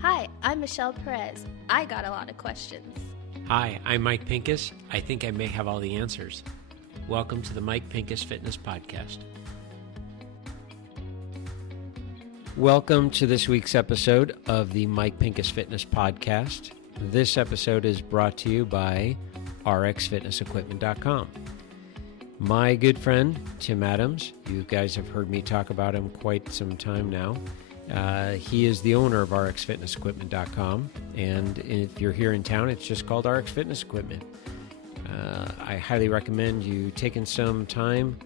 Hi, I'm Michelle Perez. I got a lot of questions. Hi, I'm Mike Pincus. I think I may have all the answers. Welcome to the Mike Pincus Fitness Podcast. Welcome to this week's episode of the Mike Pincus Fitness Podcast. This episode is brought to you by rxfitnessequipment.com. My good friend, Tim Adams, you guys have heard me talk about him quite some time now. He is the owner of rxfitnessequipment.com, and if you're here in town, it's just called RX Fitness Equipment. I highly recommend you taking some time,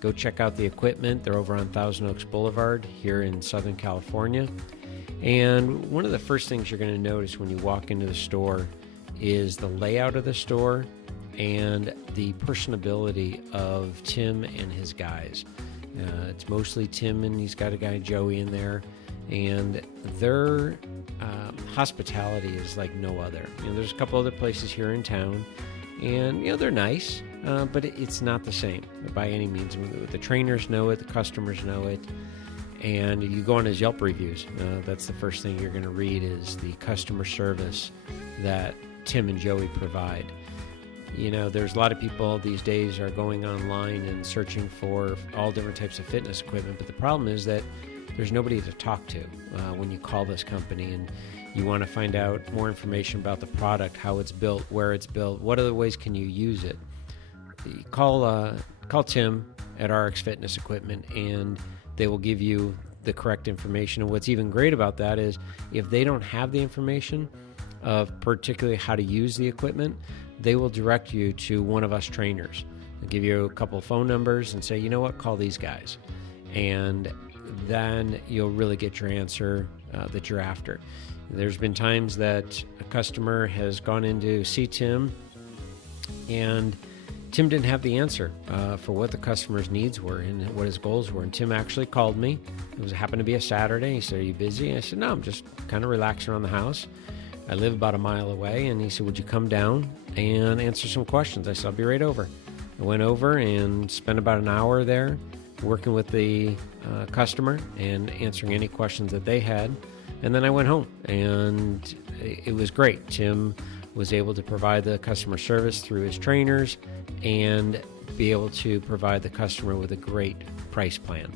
go check out the equipment. They're over on Thousand Oaks Boulevard here in Southern California. And one of the first things you're going to notice when you walk into the store is the layout of the store and the personability of Tim and his guys. It's mostly Tim, and he's got a guy, Joey, in there, and their hospitality is like no other. There's a couple other places here in town, and they're nice, but it's not the same by any means. The trainers know it, the customers know it, and you go on his Yelp reviews. That's the first thing you're going to read is the customer service that Tim and Joey provide. There's a lot of people these days are going online and searching for all different types of fitness equipment, but the problem is that there's nobody to talk to when you call this company and you want to find out more information about the product, how it's built, where it's built, what other ways can you use it. Call Tim at RX Fitness Equipment, and they will give you the correct information. And what's even great about that is if they don't have the information of particularly how to use the equipment, they will direct you to one of us trainers. They'll give you a couple of phone numbers and say, you know what, call these guys. And then you'll really get your answer that you're after. There's been times that a customer has gone in to see Tim, and Tim didn't have the answer for what the customer's needs were and what his goals were. And Tim actually called me. It happened to be a Saturday. He said, are you busy? And I said, no, I'm just kind of relaxing around the house. I live about a mile away. And he said, would you come down and answer some questions? I said, I'll be right over. I went over and spent about an hour there working with the customer and answering any questions that they had. And then I went home, and it was great. Tim was able to provide the customer service through his trainers and be able to provide the customer with a great price plan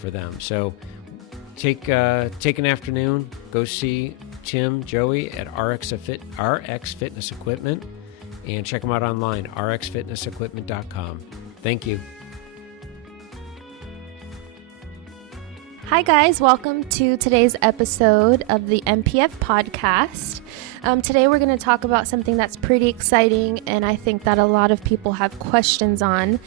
for them. So take an afternoon, go see Tim, Joey at RX Fitness Equipment, and check them out online, rxfitnessequipment.com. Thank you. Hi guys, welcome to today's episode of the MPF podcast. Today we're going to talk about something that's pretty exciting, and I think that a lot of people have questions on,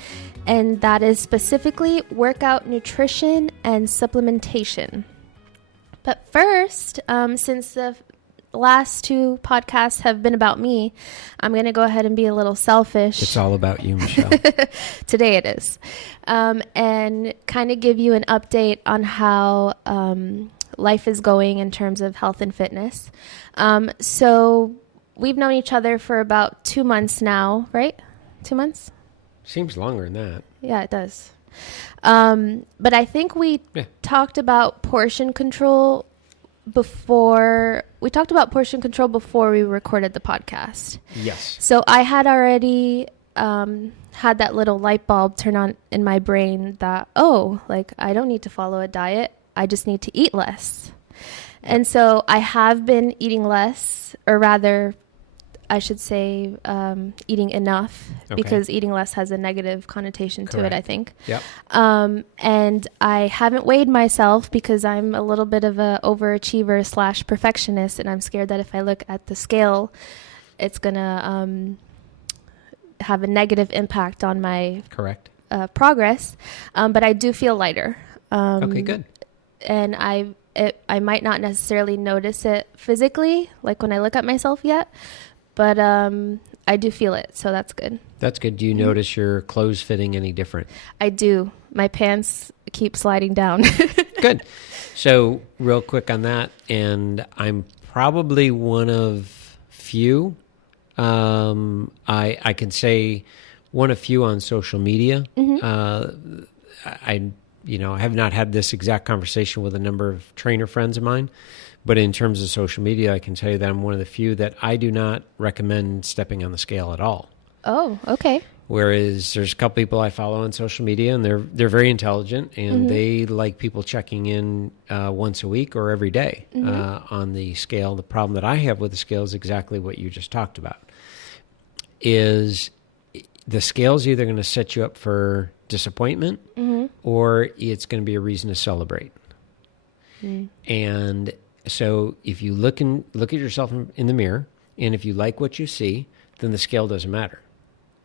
and that is specifically workout nutrition and supplementation. But first, since the last two podcasts have been about me, I'm going to go ahead and be a little selfish. It's all about you, Michelle. Today it is. And kind of give you an update on how life is going in terms of health and fitness. So we've known each other for about 2 months now, right? 2 months? Seems longer than that. Yeah, it does. But I think we talked about portion control before we recorded the podcast. Yes. So I had already had that little light bulb turn on in my brain that, I don't need to follow a diet. I just need to eat less. And so I have been eating less, or rather, I should say eating enough, because eating less has a negative connotation to it, I think. Yep. And I haven't weighed myself because I'm a little bit of a overachiever / perfectionist, and I'm scared that if I look at the scale, it's going to have a negative impact on my progress. But I do feel lighter. Okay, good. And I might not necessarily notice it physically, like when I look at myself yet, but I do feel it, so that's good. That's good. Do you notice your clothes fitting any different? I do. My pants keep sliding down. Good. So real quick on that, and I'm probably one of few. I can say one of few on social media. Mm-hmm. I have not had this exact conversation with a number of trainer friends of mine, But in terms of social media, I can tell you that I'm one of the few that I do not recommend stepping on the scale at all. Oh, okay. Whereas there's a couple people I follow on social media, and they're very intelligent, and they like people checking in once a week or every day on the scale. The problem that I have with the scale is exactly what you just talked about. Is the scale's either going to set you up for disappointment, or it's going to be a reason to celebrate. And so if you look at yourself in the mirror, and if you like what you see, then the scale doesn't matter.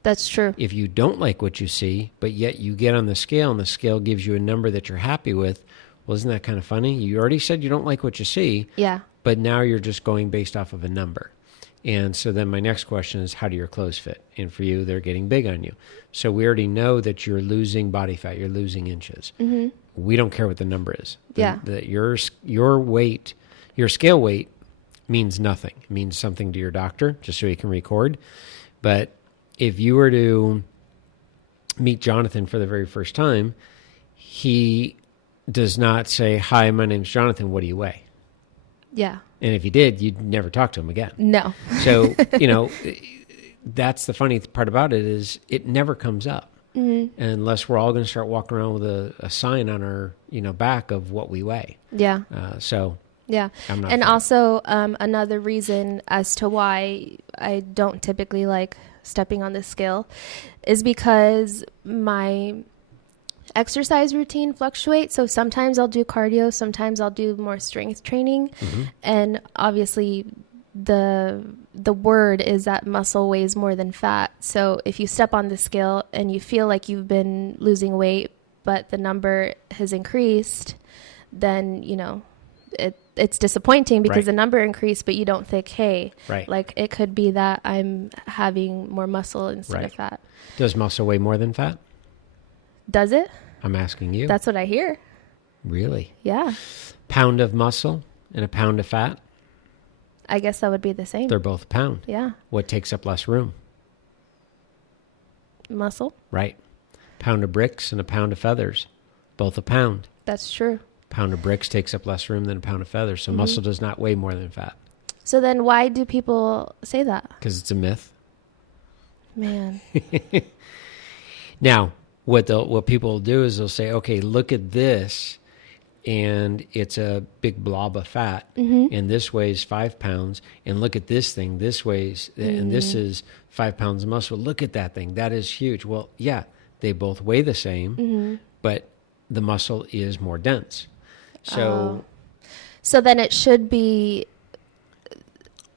That's true. If you don't like what you see, but yet you get on the scale and the scale gives you a number that you're happy with, well, isn't that kind of funny? You already said you don't like what you see, but now you're just going based off of a number. And so then my next question is, how do your clothes fit? And for you, they're getting big on you. So we already know that you're losing body fat, you're losing inches. We don't care what the number is. Your weight, your scale weight means nothing. It means something to your doctor, just so he can record. But if you were to meet Jonathan for the very first time, he does not say, "Hi, my name's Jonathan. What do you weigh?" Yeah. And if he did, you'd never talk to him again. No. So, that's the funny part about it is it never comes up unless we're all going to start walking around with a sign on our, back of what we weigh. Yeah. Yeah. And also another reason as to why I don't typically like stepping on the scale is because my exercise routine fluctuates. So sometimes I'll do cardio, sometimes I'll do more strength training. And obviously the word is that muscle weighs more than fat. So if you step on the scale and you feel like you've been losing weight, but the number has increased, then, it's disappointing because the number increased, but you don't think, hey, like it could be that I'm having more muscle instead of fat. Does muscle weigh more than fat? Does it? I'm asking you. That's what I hear. Really? Yeah. Pound of muscle and a pound of fat? I guess that would be the same. They're both a pound. Yeah. What takes up less room? Muscle. Right. Pound of bricks and a pound of feathers. Both a pound. That's true. Pound of bricks takes up less room than a pound of feathers. So muscle does not weigh more than fat. So then why do people say that? Because it's a myth. Man. Now, what people will do is they'll say, okay, look at this, and it's a big blob of fat, and this weighs 5 pounds, and look at this thing, this weighs, and this is 5 pounds of muscle. Look at that thing. That is huge. Well, yeah, they both weigh the same, but the muscle is more dense. So then it should be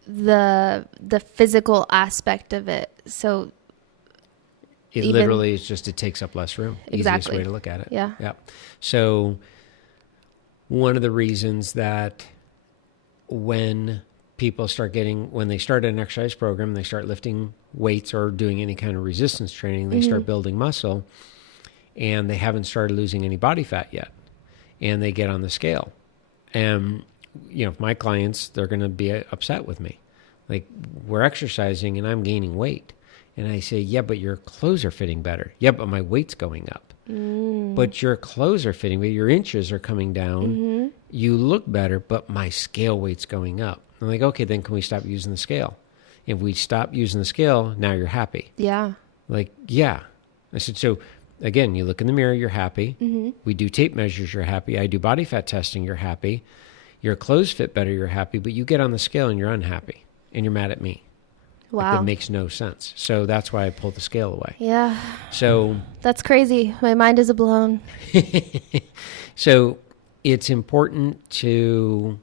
the physical aspect of it. So it literally is just, it takes up less room. Exactly. Easiest way to look at it. Yeah. So one of the reasons that when people when they start an exercise program, they start lifting weights or doing any kind of resistance training, they start building muscle, and they haven't started losing any body fat yet. And they get on the scale. And, my clients, they're going to be upset with me. Like, we're exercising and I'm gaining weight. And I say, yeah, but your clothes are fitting better. Yeah, but my weight's going up. But your clothes are fitting, but your inches are coming down. You look better, but my scale weight's going up. I'm like, okay, then can we stop using the scale? If we stop using the scale, now you're happy. Yeah. Like, yeah. I said, so again, you look in the mirror, you're happy. We do tape measures, you're happy. I do body fat testing, you're happy. Your clothes fit better, you're happy. But you get on the scale and you're unhappy. And you're mad at me. Wow. Like, that makes no sense. So that's why I pulled the scale away. Yeah. So that's crazy. My mind is blown. So it's important to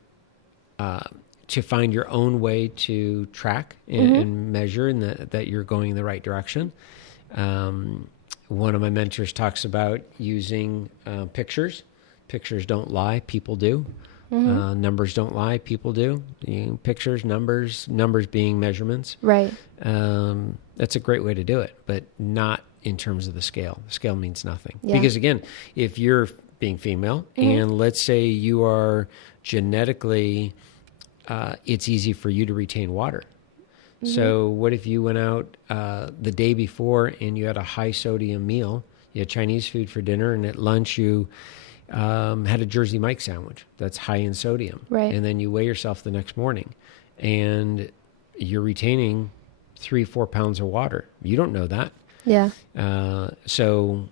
find your own way to track and measure, and that you're going in the right direction. One of my mentors talks about using pictures. Pictures don't lie, people do. Numbers don't lie, people do. Pictures, numbers being measurements. Right. That's a great way to do it, but not in terms of the scale. The scale means nothing. Yeah. Because again, if you're being female and let's say you are genetically, it's easy for you to retain water. So what if you went out the day before and you had a high sodium meal, you had Chinese food for dinner, and at lunch you had a Jersey Mike sandwich that's high in sodium. Right. And then you weigh yourself the next morning and you're retaining 3-4 pounds of water. You don't know that. Yeah. So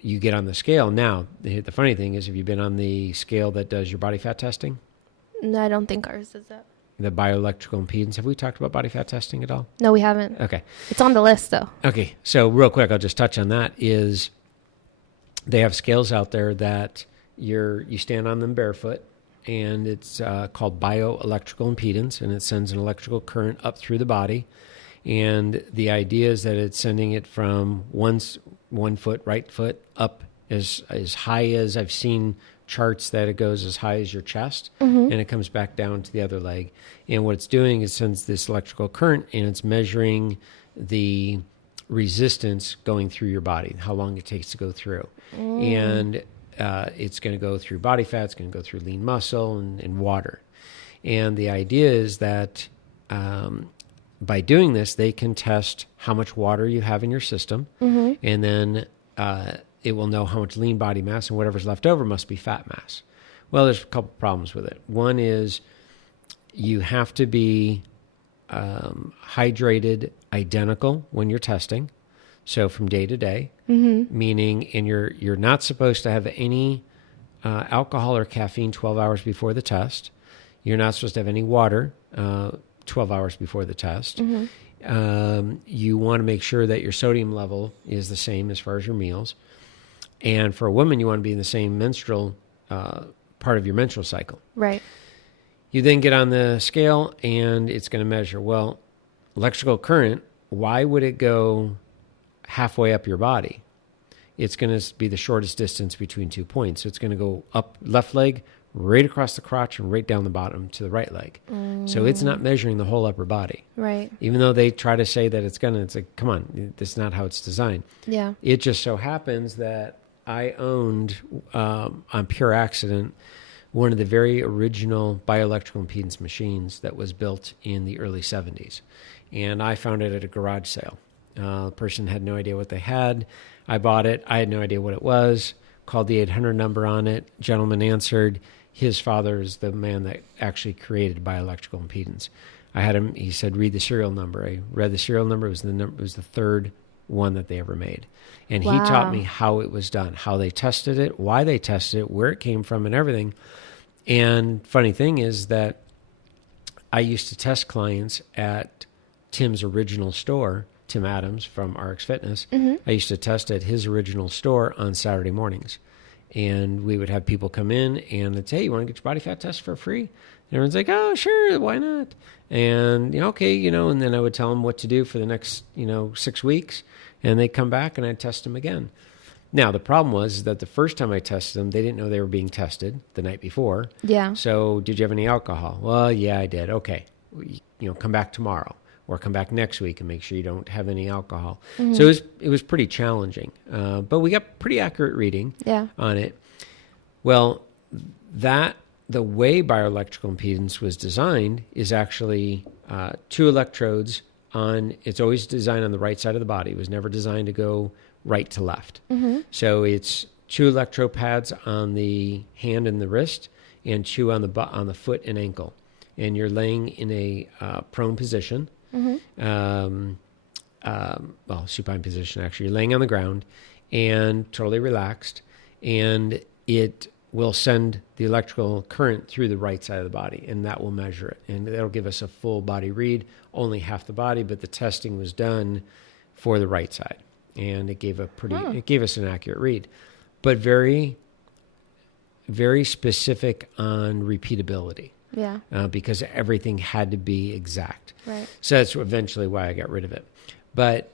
you get on the scale. Now, the funny thing is, have you been on the scale that does your body fat testing? No, I don't think ours does that. The bioelectrical impedance. Have we talked about body fat testing at all? No, we haven't. Okay. It's on the list, though. Okay. So real quick, I'll just touch on that. Is they have scales out there that you stand on them barefoot, and it's called bioelectrical impedance, and it sends an electrical current up through the body. And the idea is that it's sending it from one foot, right foot, up as high as I've seen charts that it goes as high as your chest, and it comes back down to the other leg. And what it's doing is sends this electrical current, and it's measuring the resistance going through your body, how long it takes to go through. And it's going to go through body fat, it's going to go through lean muscle and water. And the idea is that by doing this, they can test how much water you have in your system, and then it will know how much lean body mass, and whatever's left over must be fat mass. Well, there's a couple problems with it. One is you have to be hydrated identical when you're testing, so from day to day, meaning, and you're not supposed to have any alcohol or caffeine 12 hours before the test. You're not supposed to have any water 12 hours before the test. You want to make sure that your sodium level is the same as far as your meals. And for a woman, you want to be in the same menstrual part of your menstrual cycle. Right. You then get on the scale, and it's going to measure, well, electrical current, why would it go halfway up your body? It's going to be the shortest distance between 2 points. So it's going to go up left leg, right across the crotch, and right down the bottom to the right leg. So it's not measuring the whole upper body. Right. Even though they try to say that it's like, come on, that's not how it's designed. Yeah. It just so happens that I owned, on pure accident, one of the very original bioelectrical impedance machines that was built in the early 70s. And I found it at a garage sale. The person had no idea what they had. I bought it. I had no idea what it was. Called the 800 number on it. Gentleman answered. His father is the man that actually created bioelectrical impedance. I had him. He said, "Read the serial number." I read the serial number. It was the third one that they ever made, and Wow. he taught me how it was done, how they tested it, why they tested it, where it came from, and everything. And funny thing is that I used to test clients at Tim's original store, Tim Adams from RX Fitness. I used to test at his original store on Saturday mornings. And we would have people come in and they'd say, "Hey, you want to get your body fat test for free?" And everyone's like, "Oh, sure, why not?" And, okay, and then I would tell them what to do for the next, 6 weeks. And they'd come back and I'd test them again. Now, the problem was that the first time I tested them, they didn't know they were being tested the night before. Yeah. So, did you have any alcohol? Well, yeah, I did. Okay. Come back tomorrow or come back next week and make sure you don't have any alcohol. So it was pretty challenging. But we got pretty accurate reading on it. Well, the way bioelectrical impedance was designed is actually 2 electrodes it's always designed on the right side of the body. It was never designed to go right to left. So it's 2 electrode pads on the hand and the wrist, and 2 on the foot and ankle. And you're laying in a prone position, supine position actually. You're laying on the ground and totally relaxed, and it will send the electrical current through the right side of the body, and that will measure it. And that'll give us a full body read, only half the body, but the testing was done for the right side. And it gave it gave us an accurate read, but very, very specific on repeatability. Yeah. Because everything had to be exact. Right. So that's eventually why I got rid of it. But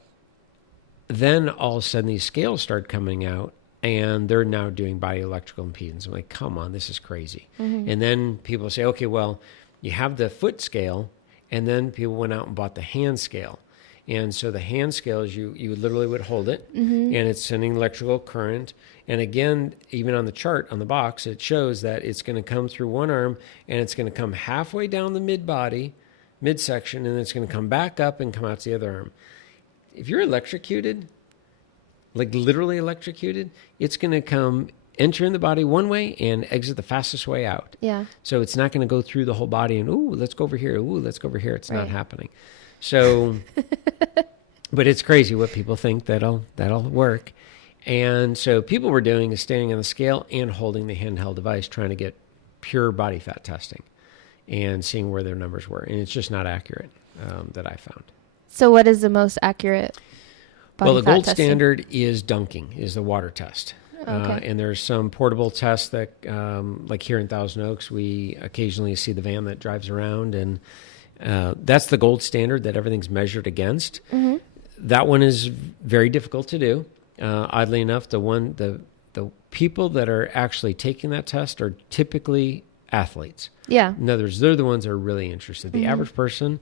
then all of a sudden these scales start coming out, and they're now doing bioelectrical impedance. I'm like, come on, this is crazy. And then people say, okay, well, you have the foot scale, and then people went out and bought the hand scale. And so the hand scale is you literally would hold it, and it's sending electrical current. And again, even on the chart, on the box, it shows that it's going to come through one arm, and it's going to come halfway down the midsection, and it's going to come back up and come out to the other arm. If you're electrocuted, like literally electrocuted, it's going to come enter in the body one way and exit the fastest way out. Yeah. So it's not going to go through the whole body and, ooh, let's go over here. Ooh, let's go over here. It's not Right. happening. So, but it's crazy what people think that'll work. And so people were doing is standing on the scale and holding the handheld device, trying to get pure body fat testing and seeing where their numbers were. And it's just not accurate that I found. So what is the most accurate body The fat gold testing? standard is dunking, is the water test. Okay. And there's some portable tests that, like here in Thousand Oaks, we occasionally see the van that drives around, and that's the gold standard that everything's measured against. Mm-hmm. That one is very difficult to do. Oddly enough, the people that are actually taking that test are typically athletes. Yeah. In other words, they're the ones that are really interested. The Mm-hmm. average person,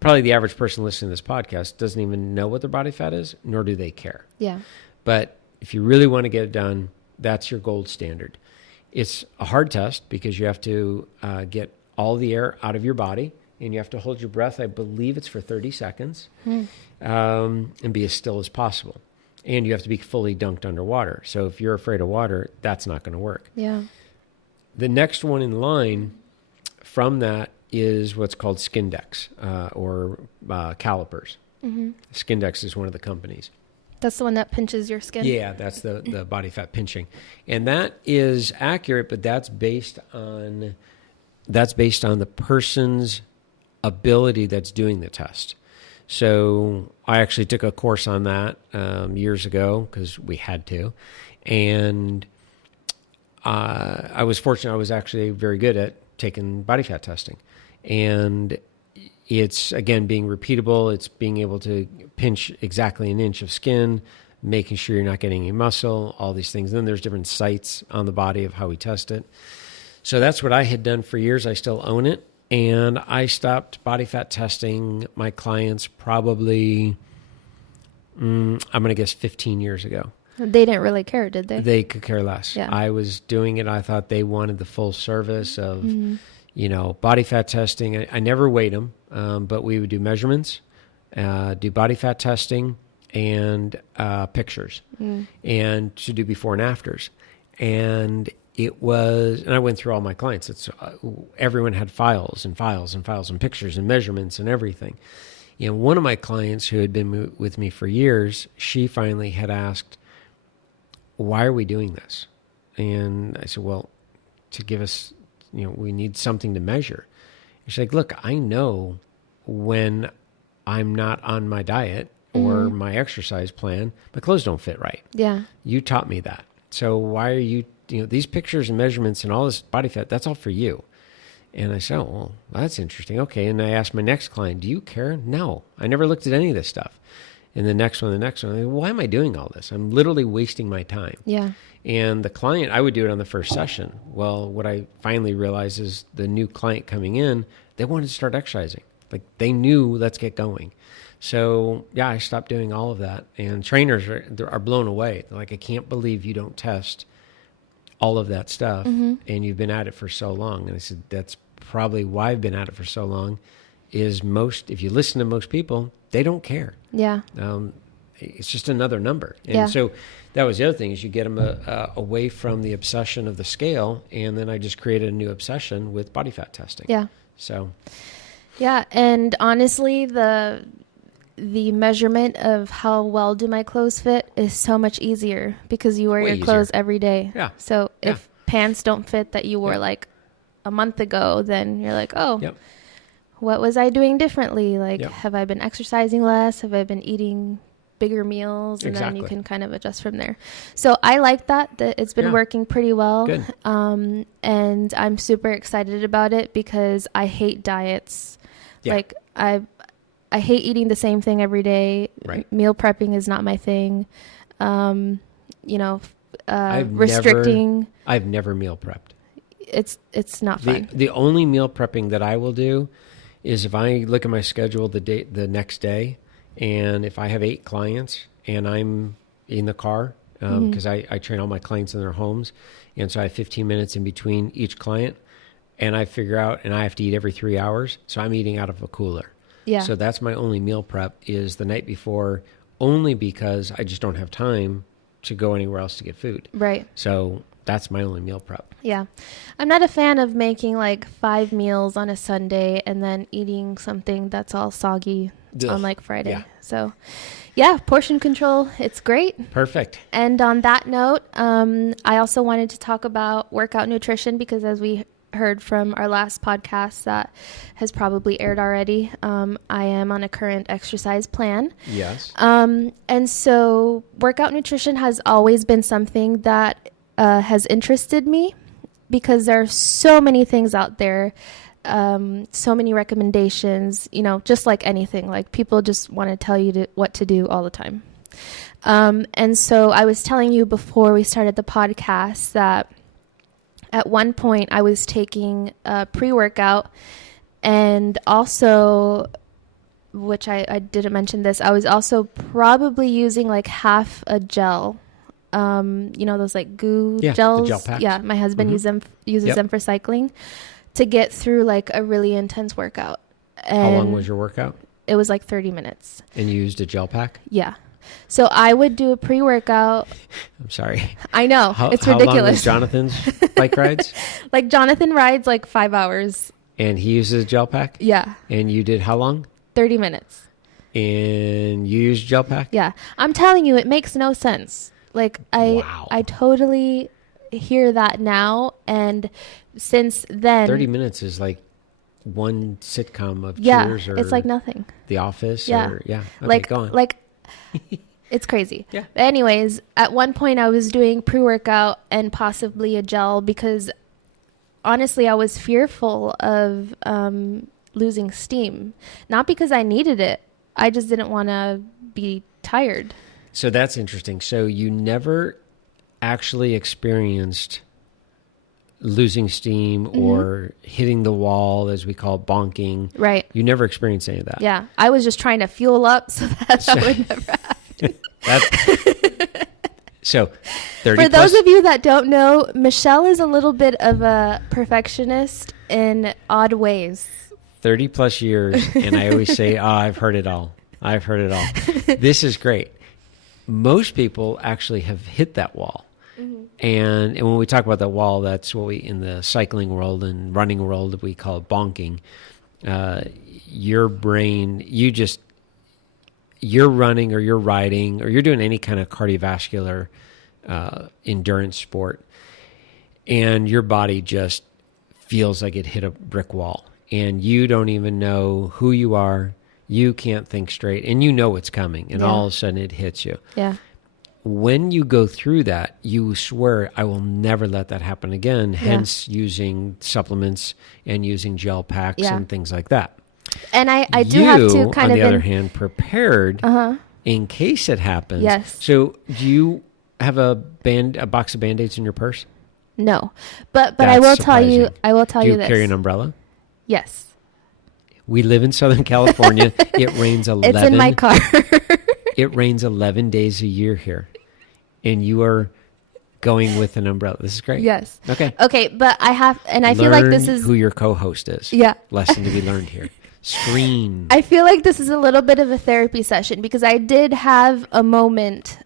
probably the average person listening to this podcast, doesn't even know what their body fat is, nor do they care. Yeah. But if you really want to get it done, that's your gold standard. It's a hard test because you have to get all the air out of your body, and you have to hold your breath. I believe it's for 30 seconds, and be as still as possible. And you have to be fully dunked underwater. So if you're afraid of water, that's not going to work. Yeah. The next one in line from that is what's called Skindex or calipers. Mm-hmm. Skindex is one of the companies. That's the one that pinches your skin? Yeah, that's the body fat pinching. And that is accurate, but that's based on the person's ability that's doing the test. So I actually took a course on that years ago because we had to. And I was fortunate. I was actually very good at taking body fat testing. And it's, again, being repeatable. It's being able to pinch exactly an inch of skin, making sure you're not getting any muscle, all these things. And then there's different sites on the body of how we test it. So that's what I had done for years. I still own it. And I stopped body fat testing my clients probably, I'm going to guess 15 years ago. They didn't really care, did they? They could care less. Yeah. I was doing it. I thought they wanted the full service of, body fat testing. I never weighed them, but we would do measurements, do body fat testing, and pictures, and to do before and afters. And I went through all my clients. Everyone had files and files and files and pictures and measurements and everything. And one of my clients who had been with me for years, she finally had asked, why are we doing this? And I said, well, to give us, we need something to measure. And she's like, look, I know when I'm not on my diet or my exercise plan, my clothes don't fit right. Yeah. You taught me that. So why are you, these pictures and measurements and all this body fat, that's all for you. And I said, oh, well, that's interesting. Okay. And I asked my next client, do you care? No, I never looked at any of this stuff. And the next one, why am I doing all this? I'm literally wasting my time. Yeah. And the client, I would do it on the first session. Well, what I finally realized is the new client coming in, they wanted to start exercising. Like they knew, let's get going. So yeah, I stopped doing all of that. And trainers are blown away. They're like, I can't believe you don't test all of that stuff. And you've been at it for so long. And I said, that's probably why I've been at it for so long is if you listen to most people, they don't care. Yeah. It's just another number. And so that was the other thing is you get them away from the obsession of the scale. And then I just created a new obsession with body fat testing. Yeah. So. Yeah. And honestly, the measurement of how well do my clothes fit is so much easier because you wear Way your clothes easier. every day. Yeah. So if pants don't fit that you wore like a month ago, then you're like, oh, what was I doing differently? Like, have I been exercising less? Have I been eating bigger meals? And then you can kind of adjust from there. So I like that it's been working pretty well. Good. And I'm super excited about it because I hate diets. Yeah. Like I hate eating the same thing every day. Right. Meal prepping is not my thing. Restricting. I've never meal prepped. It's not fun. The only meal prepping that I will do is if I look at my schedule the next day, and if I have 8 clients and I'm in the car, because I train all my clients in their homes, and so I have 15 minutes in between each client, and I figure out, and I have to eat every 3 hours, so I'm eating out of a cooler. Yeah. So that's my only meal prep is the night before, only because I just don't have time to go anywhere else to get food. Right. So that's my only meal prep. Yeah. I'm not a fan of making like 5 meals on a Sunday and then eating something that's all soggy on like Friday. Yeah. So yeah, portion control, it's great. Perfect. And on that note, I also wanted to talk about workout nutrition because as we heard from our last podcast that has probably aired already, I am on a current exercise plan. Yes. And so workout nutrition has always been something that has interested me because there are so many things out there, so many recommendations, just like anything, like people just want to tell you what to do all the time. And so I was telling you before we started the podcast that at one point I was taking a pre-workout and also, which I didn't mention this, I was also probably using like half a gel. Those like goo gels. The gel packs. Yeah, my husband uses them for cycling to get through like a really intense workout. And how long was your workout? It was like 30 minutes. And you used a gel pack? Yeah. So I would do a pre-workout. I'm sorry. I know. It's ridiculous. How long was Jonathan's bike rides? Like Jonathan rides like 5 hours. And he uses a gel pack? Yeah. And you did how long? 30 minutes. And you used gel pack? Yeah. I'm telling you, it makes no sense. Like I totally hear that now. And since then, 30 minutes is like one sitcom of Cheers or it's like nothing. The Office. Yeah. Okay, like, go on. Like it's crazy. Yeah. But anyways, at one point I was doing pre-workout and possibly a gel because honestly I was fearful of losing steam. Not because I needed it. I just didn't want to be tired. So that's interesting. So you never actually experienced losing steam or hitting the wall, as we call it, bonking. Right. You never experienced any of that. Yeah. I was just trying to fuel up so that would never happen. So 30 For those of you that don't know, Michelle is a little bit of a perfectionist in odd ways. 30 plus years. And I always say, I've heard it all. I've heard it all. This is great. Most people actually have hit that wall. And when we talk about that wall, that's what we, in the cycling world and running world, we call it bonking. Your brain, you're running or you're riding or you're doing any kind of cardiovascular endurance sport, and your body just feels like it hit a brick wall. And you don't even know who you are. You can't think straight. And you know it's coming. And all of a sudden it hits you. Yeah. When you go through that, you swear, I will never let that happen again, hence using supplements and using gel packs and things like that. And I do have to kind of... on the of... other hand, prepared in case it happens. Yes. So do you have a box of Band-Aids in your purse? No. But That's I will surprising. tell you this. Do you carry an umbrella? Yes. We live in Southern California. It rains 11... It's in my car. It rains 11 days a year here. And you are going with an umbrella. This is great. Yes. Okay, but I feel like this is... who your co-host is. Yeah. Lesson to be learned here. Screen. I feel like this is a little bit of a therapy session because I did have a moment,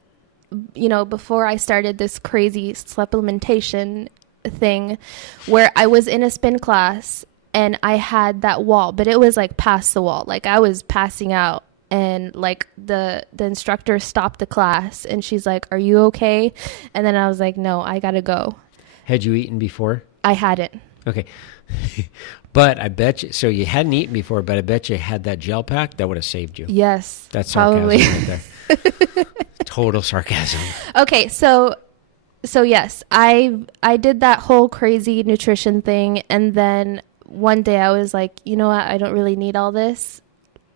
before I started this crazy supplementation thing where I was in a spin class and I had that wall, but it was like past the wall. Like I was passing out. And like the instructor stopped the class and she's like, "Are you okay?" And then I was like, "No, I gotta go." Had you eaten before? I hadn't. Okay. But I bet you, so you hadn't eaten before, but I bet you had that gel pack, that would have saved you. Yes. That's probably. sarcasm right there. Total sarcasm. Okay, so yes, I did that whole crazy nutrition thing, and then one day I was like, you know what, I don't really need all this.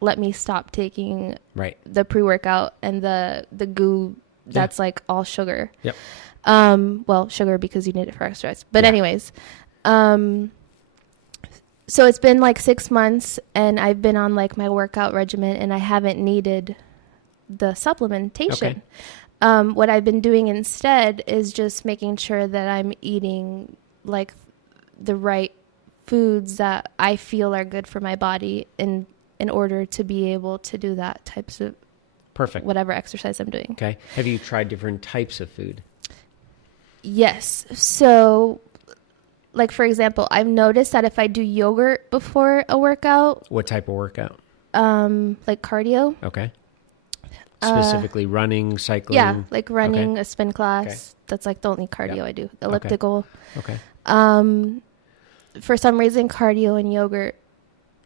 Let me stop taking the pre-workout and the goo that's like all sugar. Yep. Well, sugar because you need it for exercise. But anyways, so it's been like 6 months and I've been on like my workout regimen and I haven't needed the supplementation. Okay. What I've been doing instead is just making sure that I'm eating like the right foods that I feel are good for my body in order to be able to do that types of perfect whatever exercise I'm doing. Okay. Have you tried different types of food? Yes. So, like, for example, I've noticed that if I do yogurt before a workout, What type of workout? like cardio. Okay. Specifically running, cycling? Yeah, like running, Okay. a spin class. Okay. That's like the only cardio Yep. I do. Elliptical. Okay. For some reason, cardio and yogurt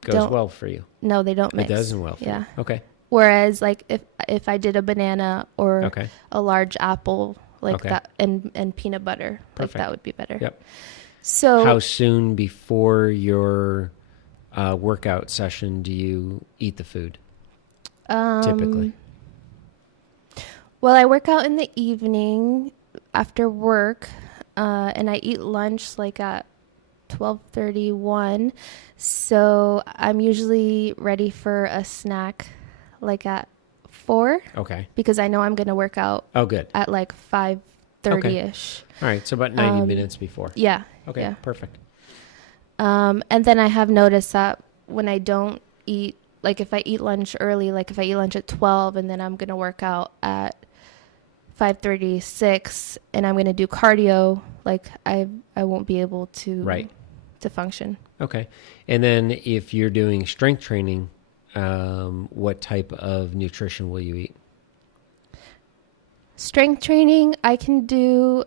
Goes don't- well for you. No, they don't mix. It doesn't well for Yeah. you. Okay. Whereas, like, if I did a banana or Okay. a large apple, like Okay. that, and peanut butter, like Perfect. that would be better. Yep. So How soon before your workout session do you eat the food? Typically. Well, I work out in the evening after work, and I eat lunch like at 12:31. So I'm usually ready for a snack like at 4 Okay. because I know I'm going to work out Oh, good. at like 5:30ish. All right. So about 90 minutes before. Yeah. Okay. Yeah. Perfect. And then I have noticed that when I don't eat, like if I eat lunch early, like if I eat lunch at 12 and then I'm going to work out at 5:36 and I'm going to do cardio, like I won't be able to Right. to function. Okay. And then if you're doing strength training, what type of nutrition will you eat? Strength training, I can do,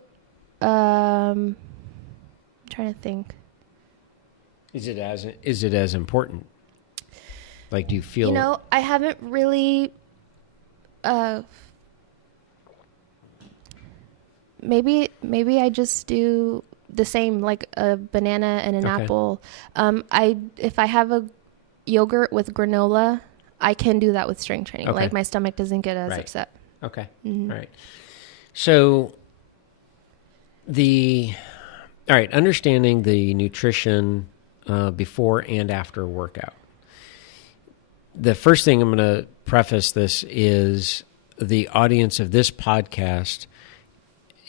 I'm trying to think. Is it as important? Like, do you feel? You know, I haven't really, maybe I just do the same, like a banana and an Okay. apple. If I have a yogurt with granola, I can do that with strength training. Okay. Like my stomach doesn't get as Right. upset. Okay. Mhm. All right. So all right, understanding the nutrition before and after a workout. The first thing I'm going to preface this is the audience of this podcast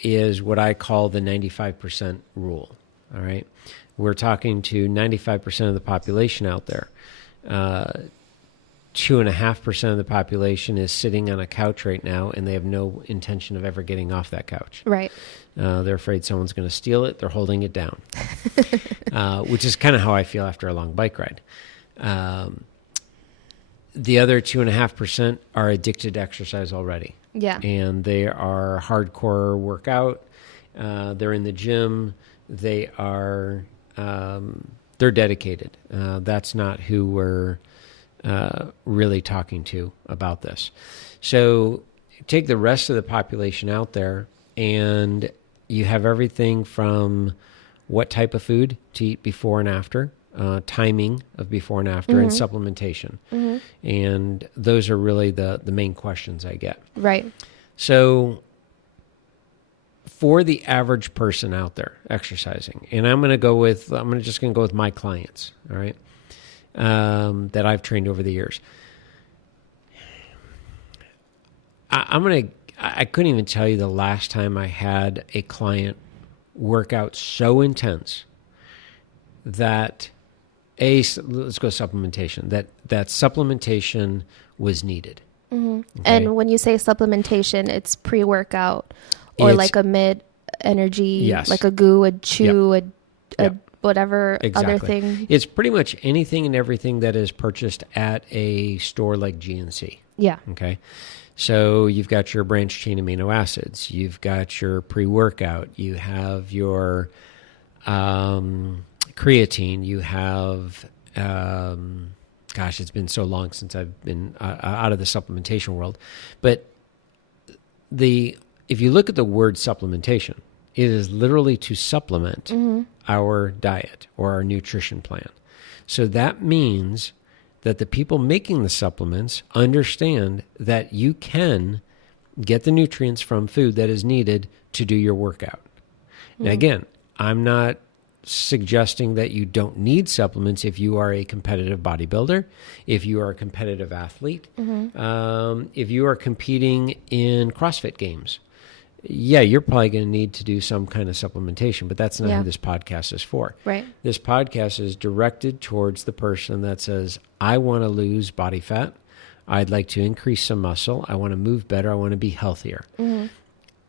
is what I call the 95% rule. All right. We're talking to 95% of the population out there. 2.5% of the population is sitting on a couch right now, and they have no intention of ever getting off that couch. Right. They're afraid someone's going to steal it. They're holding it down, which is kind of how I feel after a long bike ride. The other 2.5% are addicted to exercise already. Yeah. And they are hardcore workout. They're in the gym. They are, they're dedicated. That's not who we're really talking to about this. So take the rest of the population out there, and you have everything from what type of food to eat before and after, timing of before and after, and supplementation. And those are really the main questions I get. Right. So for the average person out there exercising, and I'm just going to go with my clients, all right, that I've trained over the years. I couldn't even tell you the last time I had a client work out so intense that let's go supplementation, that supplementation was needed. Mm-hmm. Okay? And when you say supplementation, it's pre-workout or like a mid-energy, Yes. like a goo, a chew, a Yep. whatever Exactly. other thing. It's pretty much anything and everything that is purchased at a store like GNC. Yeah. Okay. So you've got your branched chain amino acids. You've got your pre-workout. You have your creatine. You have, gosh, it's been so long since I've been out of the supplementation world. But if you look at the word supplementation, it is literally to supplement our diet or our nutrition plan. So that means that the people making the supplements understand that you can get the nutrients from food that is needed to do your workout. Now, again, I'm not suggesting that you don't need supplements if you are a competitive bodybuilder, if you are a competitive athlete, if you are competing in CrossFit games. Yeah, you're probably going to need to do some kind of supplementation, but that's not who this podcast is for. Right. This podcast is directed towards the person that says, I want to lose body fat. I'd like to increase some muscle. I want to move better. I want to be healthier.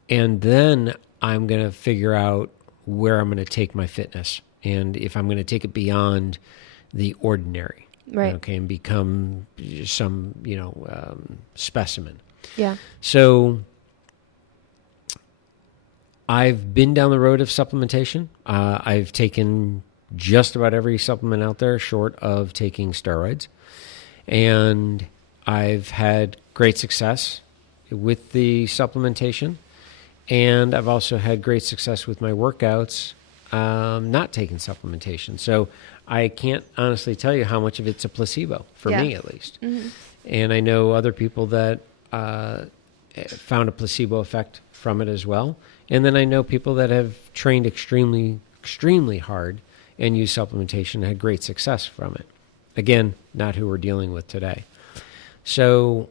And then I'm going to figure out where I'm going to take my fitness and if I'm going to take it beyond the ordinary. Right. Okay, and become some, specimen. Yeah. So I've been down the road of supplementation. I've taken just about every supplement out there short of taking steroids. And I've had great success with the supplementation. And I've also had great success with my workouts not taking supplementation. So I can't honestly tell you how much of it's a placebo, for me at least. Mm-hmm. And I know other people that found a placebo effect from it as well. And then I know people that have trained extremely, extremely hard and used supplementation and had great success from it. Again, not who we're dealing with today. So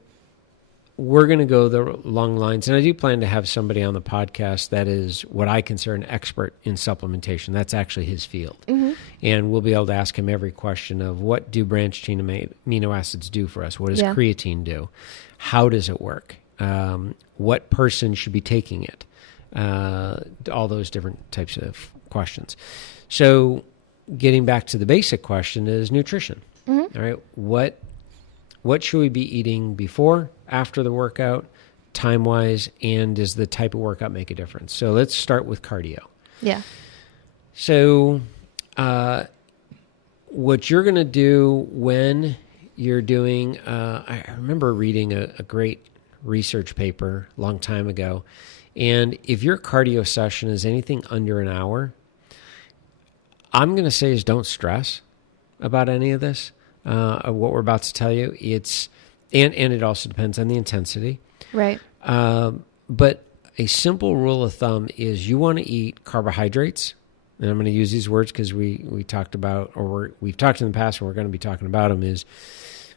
we're going to go the long lines, and I do plan to have somebody on the podcast that is what I consider an expert in supplementation. That's actually his field. Mm-hmm. And we'll be able to ask him every question of what do branched-chain amino acids do for us? What does creatine do? How does it work? What person should be taking it? All those different types of questions. So getting back to the basic question is nutrition. Mm-hmm. All right, what should we be eating before, after the workout, time-wise, and does the type of workout make a difference? So let's start with cardio. Yeah. So what you're going to do when you're doing, I remember reading a great research paper a long time ago, and if your cardio session is anything under an hour, I'm going to say is don't stress about any of this. What we're about to tell you, and it also depends on the intensity. Right. But a simple rule of thumb is you want to eat carbohydrates, and I'm going to use these words because we talked about, or we've talked in the past, and we're going to be talking about them, is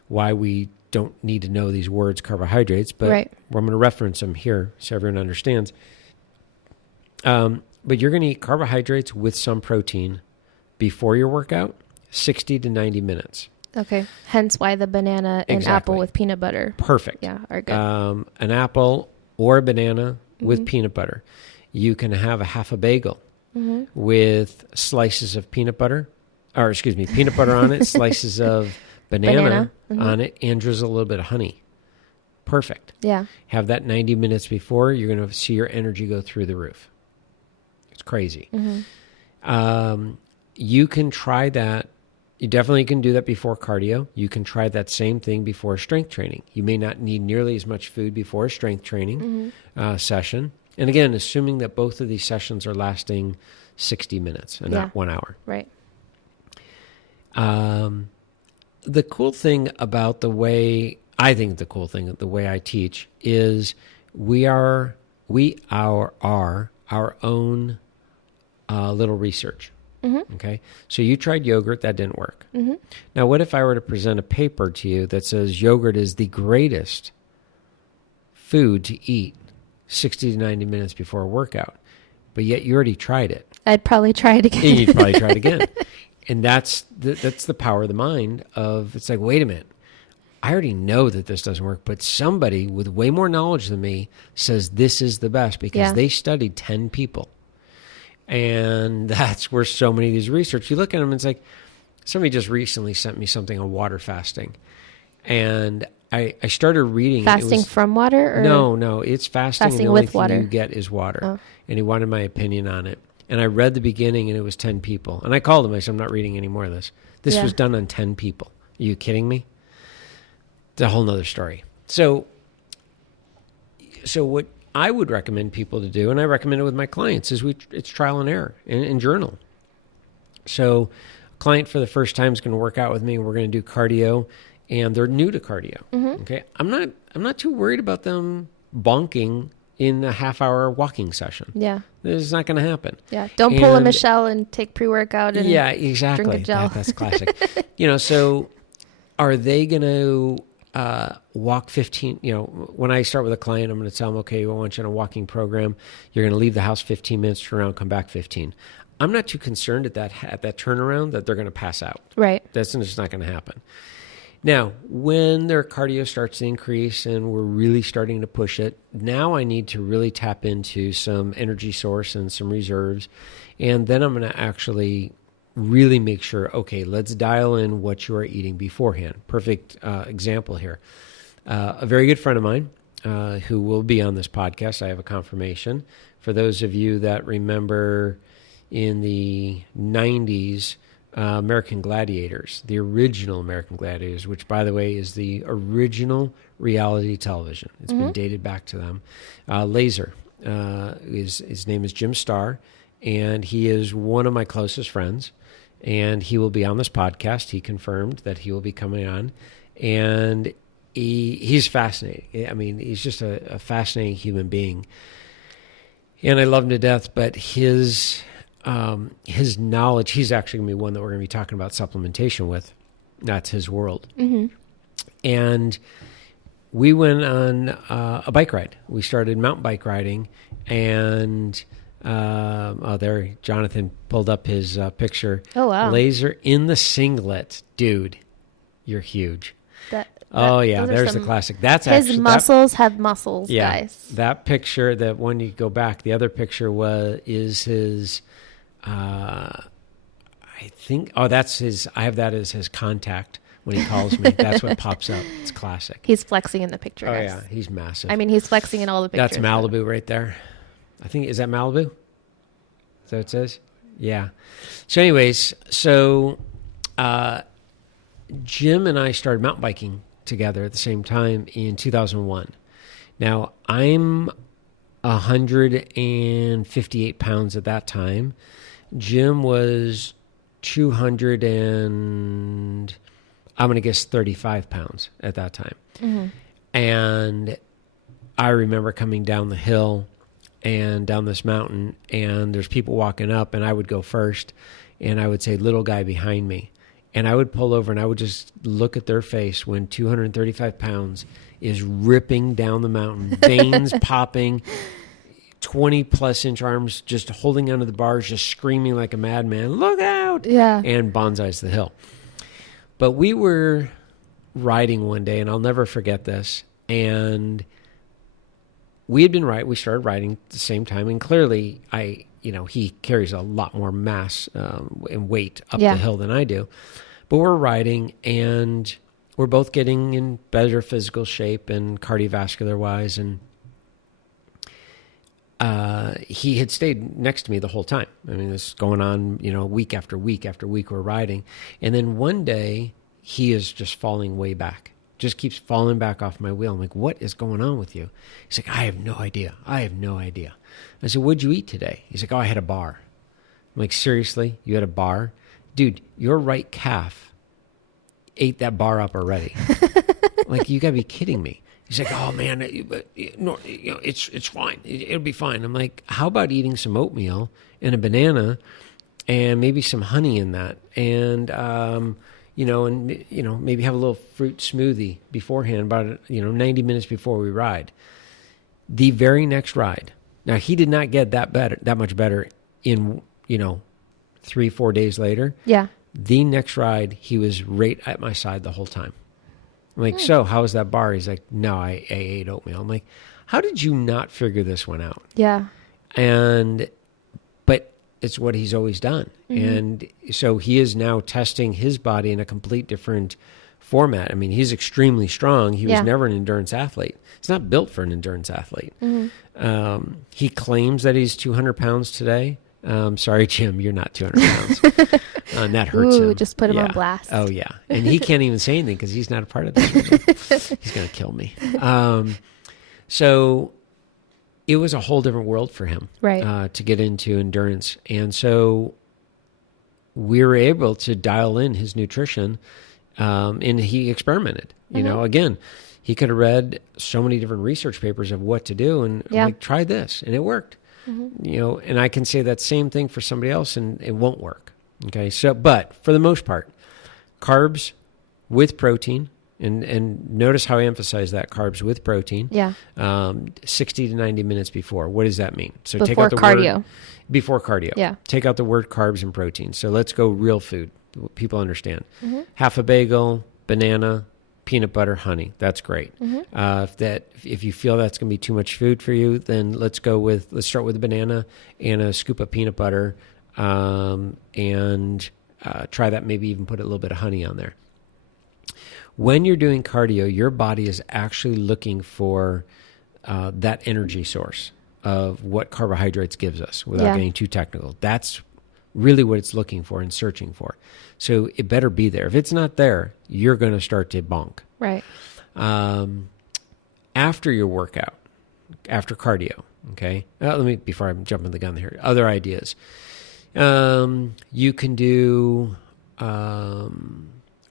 why we don't need to know these words, carbohydrates, but I'm going to reference them here so everyone understands. But you're going to eat carbohydrates with some protein before your workout, 60 to 90 minutes. Okay. Hence why the banana and apple with peanut butter. Perfect. Yeah, are good. An apple or a banana with peanut butter. You can have a half a bagel with slices of peanut butter on it, slices of banana on it, and drizzle a little bit of honey. Perfect. Yeah. Have that 90 minutes before. You're going to see your energy go through the roof. It's crazy. You can try that. You definitely can do that before cardio. You can try that same thing before strength training. You may not need nearly as much food before a strength training session. And again, assuming that both of these sessions are lasting 60 minutes and not 1 hour. Right. The cool thing about the way I teach is we are our own little research. Okay. So you tried yogurt, that didn't work. Now, what if I were to present a paper to you that says yogurt is the greatest food to eat 60 to 90 minutes before a workout, but yet you already tried it? I'd probably try it again. And you'd probably try it again. And that's the power of the mind of, it's like, wait a minute, I already know that this doesn't work, but somebody with way more knowledge than me says this is the best because they studied 10 people. And that's where so many of these research, you look at them and it's like, somebody just recently sent me something on water fasting. And I started reading. Fasting from water? Or no, it's fasting and the only with thing water. You get is water. Oh. And he wanted my opinion on it. And I read the beginning and it was 10 people. And I called him. I said, I'm not reading any more of this. This was done on 10 people. Are you kidding me? It's a whole nother story. So what I would recommend people to do, and I recommend it with my clients, is it's trial and error and journal. So a client for the first time is going to work out with me. We're going to do cardio, and they're new to cardio. Okay, I'm not too worried about them bonking in a half-hour walking session. Yeah, this is not going to happen. Yeah, don't pull a Michelle and take pre-workout and exactly. Drink a gel. That's classic. So are they going to walk 15, when I start with a client, I'm going to tell them, okay, I want you on a walking program. You're going to leave the house 15 minutes, turn around, come back 15. I'm not too concerned at that turnaround that they're going to pass out. Right. That's just not going to happen. Now, when their cardio starts to increase and we're really starting to push it, now I need to really tap into some energy source and some reserves. And then I'm going to actually really make sure, okay, let's dial in what you are eating beforehand. Perfect example here. A very good friend of mine who will be on this podcast, I have a confirmation. For those of you that remember in the 90s, American Gladiators, the original American Gladiators, which, by the way, is the original reality television. It's been dated back to them. Laser, his name is Jim Starr, and he is one of my closest friends, and he will be on this podcast. He confirmed that he will be coming on, and he's fascinating. I mean, he's just a fascinating human being, and I love him to death, but his knowledge, he's actually going to be one that we're going to be talking about supplementation with. That's his world. Mm-hmm. And we went on a bike ride. We started mountain bike riding, and there, Jonathan pulled up his picture. Oh, wow. Laser in the singlet. Dude, you're huge. There's the classic. That's his muscles have muscles, yeah, guys. That picture, that when you go back, the other picture is his... I have that as his contact when he calls me. That's what pops up. It's classic. He's flexing in the picture. Oh, guys. yeah. He's massive. I mean, he's flexing in all the pictures. That's Malibu right there. I think, is that Malibu? Is that what it says? Yeah. So anyways, Jim and I started mountain biking together at the same time in 2001. Now, I'm 158 pounds at that time. Jim was 200 and I'm going to guess 35 pounds at that time. Mm-hmm. And I remember coming down the hill and down this mountain, and there's people walking up, and I would go first, and I would say, little guy behind me. And I would pull over, and I would just look at their face when 235 pounds is ripping down the mountain, veins popping, 20-plus inch arms just holding onto the bars, just screaming like a madman, look out! Yeah. And bonsais the hill. But we were riding one day, and I'll never forget this, and we started riding at the same time, and clearly he carries a lot more mass and weight up the hill than I do. But we're riding, and we're both getting in better physical shape and cardiovascular wise, and he had stayed next to me the whole time. I mean, this is going on, week after week after week we're riding. And then one day he is just falling way back, just keeps falling back off my wheel. I'm like, what is going on with you? He's like, I have no idea. I said, what'd you eat today? He's like, I had a bar. I'm like, seriously? You had a bar? Dude, your right calf ate that bar up already. Like, you gotta be kidding me. He's like, oh man, it's fine. It'll be fine. I'm like, how about eating some oatmeal and a banana and maybe some honey in that, and maybe have a little fruit smoothie beforehand, about 90 minutes before we ride. The very next ride. Now, he did not get that much better in 3-4 days later. Yeah. The next ride, he was right at my side the whole time. I'm like, so how was that bar? He's like, no, I ate oatmeal. I'm like, how did you not figure this one out? Yeah. But it's what he's always done. Mm-hmm. And so he is now testing his body in a complete different format. I mean, he's extremely strong. He was never an endurance athlete. He's not built for an endurance athlete. Mm-hmm. He claims that he's 200 pounds today. Sorry, Jim, you're not 200 pounds. And that hurts him. Just put him on blast. Oh, yeah. And he can't even say anything because he's not a part of this. He's going to kill me. So it was a whole different world for him, right? To get into endurance. And so we were able to dial in his nutrition, and he experimented. Again, he could have read so many different research papers of what to do, and I'm like, try this, and it worked. Mm-hmm. And I can say that same thing for somebody else, and it won't work. Okay, so, but for the most part, carbs with protein, and notice how I emphasize that, carbs with protein. Yeah. 60 to 90 minutes before. What does that mean? So take out the cardio. Word, before cardio. Yeah. Take out the word carbs and protein. So let's go real food. People understand. Mm-hmm. Half a bagel, banana, peanut butter, honey. That's great. If you feel that's going to be too much food for you, then let's start with a banana and a scoop of peanut butter, and try that. Maybe even put a little bit of honey on there. When you're doing cardio, your body is actually looking for that energy source of what carbohydrates gives us, without getting too technical. That's really what it's looking for and searching for. So it better be there. If it's not there, you're going to start to bonk. Right. After your workout, after cardio, okay? Before I'm jumping the gun here, other ideas. You can do,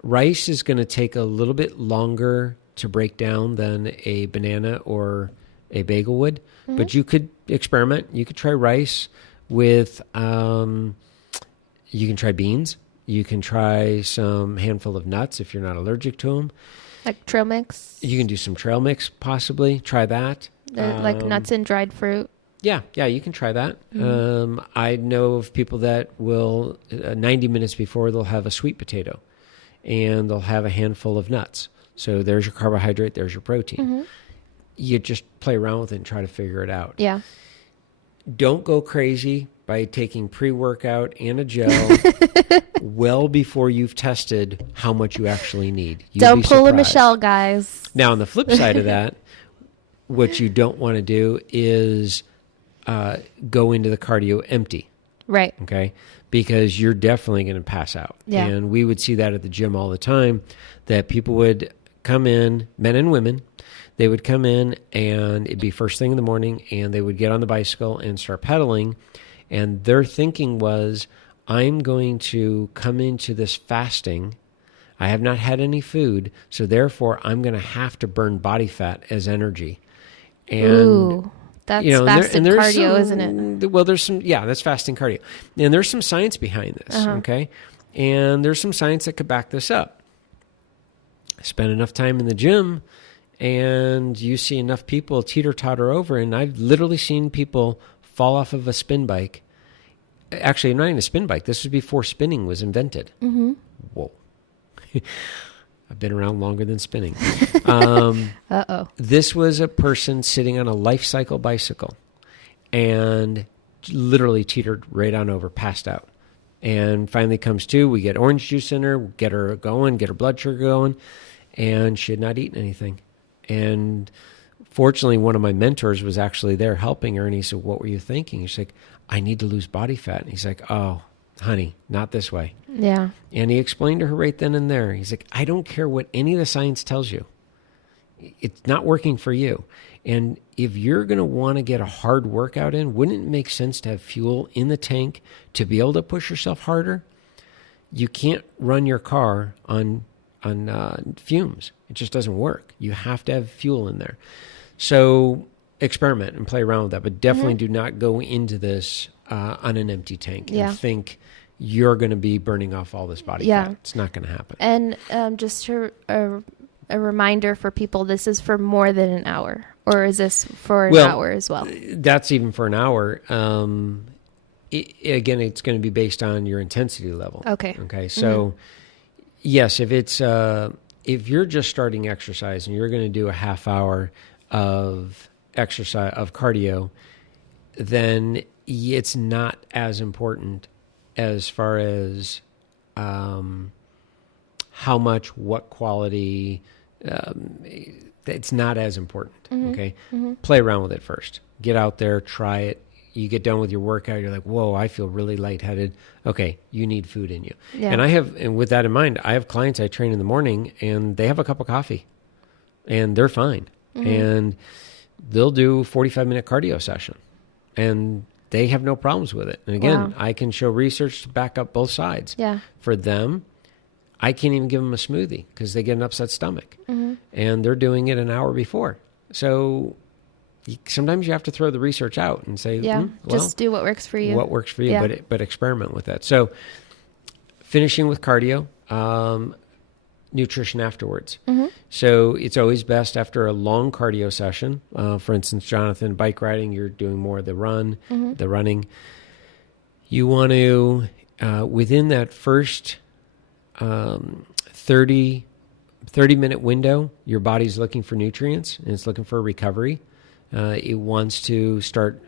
rice is going to take a little bit longer to break down than a banana or a bagel would, but you could experiment. You could try rice with, you can try beans. You can try some handful of nuts if you're not allergic to them. Like trail mix? You can do some trail mix, possibly. Try that. Like nuts and dried fruit? Yeah, you can try that. I know of people that will, 90 minutes before, they'll have a sweet potato, and they'll have a handful of nuts. So there's your carbohydrate, there's your protein. You just play around with it and try to figure it out. Yeah. Don't go crazy by taking pre-workout and a gel well before you've tested how much you actually need. Don't pull a Michelle, guys. Now, on the flip side of that, what you don't want to do is go into the cardio empty. Right. Okay? Because you're definitely going to pass out. Yeah. And we would see that at the gym all the time, that people would come in, men and women, they would come in and it'd be first thing in the morning, and they would get on the bicycle and start pedaling. And their thinking was, I'm going to come into this fasting. I have not had any food, so therefore I'm going to have to burn body fat as energy. And ooh, that's fasting cardio, isn't it? Well, that's fasting cardio. And there's some science behind this, okay? And there's some science that could back this up. Spend enough time in the gym, and you see enough people teeter-totter over, and I've literally seen people fall off of a spin bike. Actually, not even a spin bike. This was before spinning was invented. Whoa. I've been around longer than spinning. Uh-oh. This was a person sitting on a life cycle bicycle and literally teetered right on over, passed out. And finally comes to, we get orange juice in her, get her going, get her blood sugar going, and she had not eaten anything. And fortunately, one of my mentors was actually there helping her, and he said, what were you thinking? She's like, I need to lose body fat. And he's like, oh, honey, not this way. Yeah. And he explained to her right then and there. He's like, I don't care what any of the science tells you. It's not working for you. And if you're going to want to get a hard workout in, wouldn't it make sense to have fuel in the tank to be able to push yourself harder? You can't run your car on fumes. It just doesn't work. You have to have fuel in there. So experiment and play around with that, but definitely do not go into this on an empty tank and think you're going to be burning off all this body fat. It's not going to happen. And just a reminder for people, this is for more than an hour, or is this for an hour as well? That's even for an hour. Again, it's going to be based on your intensity level. Okay. So yes, if you're just starting exercise and you're going to do a half hour of exercise, of cardio, then it's not as important as far as how much, what quality. It's not as important. Okay. Play around with it first. Get out there, try it. You get done with your workout, you're like, whoa, I feel really lightheaded. Okay, you need food in you. Yeah. And with that in mind, I have clients I train in the morning, and they have a cup of coffee, and they're fine. And they'll do a 45-minute cardio session, and they have no problems with it. And again, I can show research to back up both sides. Yeah. For them, I can't even give them a smoothie because they get an upset stomach, and they're doing it an hour before. So sometimes you have to throw the research out and say, just do what works for you. What works for you, but experiment with that. So finishing with cardio, nutrition afterwards. So it's always best after a long cardio session. For instance, Jonathan, bike riding, you're doing more of the running. You want to, within that first 30 30-minute window, your body's looking for nutrients and it's looking for recovery. It wants to start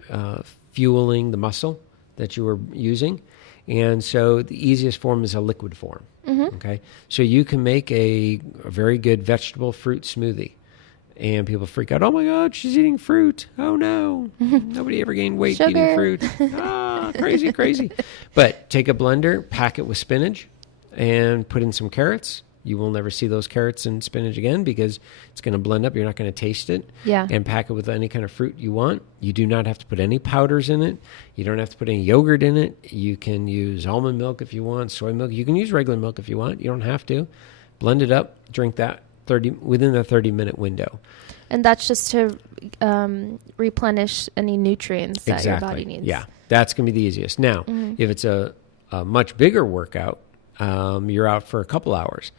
fueling the muscle that you were using. And so the easiest form is a liquid form. Mm-hmm. Okay. So you can make a very good vegetable fruit smoothie. And people freak out. Oh my God, she's eating fruit. Oh no. Nobody ever gained weight eating fruit. Crazy. But take a blender, pack it with spinach, and put in some carrots. You will never see those carrots and spinach again because it's going to blend up. You're not going to taste it. Yeah. And pack it with any kind of fruit you want. You do not have to put any powders in it. You don't have to put any yogurt in it. You can use almond milk if you want, soy milk. You can use regular milk if you want. You don't have to. Blend it up, drink that within the 30-minute window. And that's just to replenish any nutrients that your body needs. Yeah, that's going to be the easiest. Now, if it's a much bigger workout, you're out for a couple hours.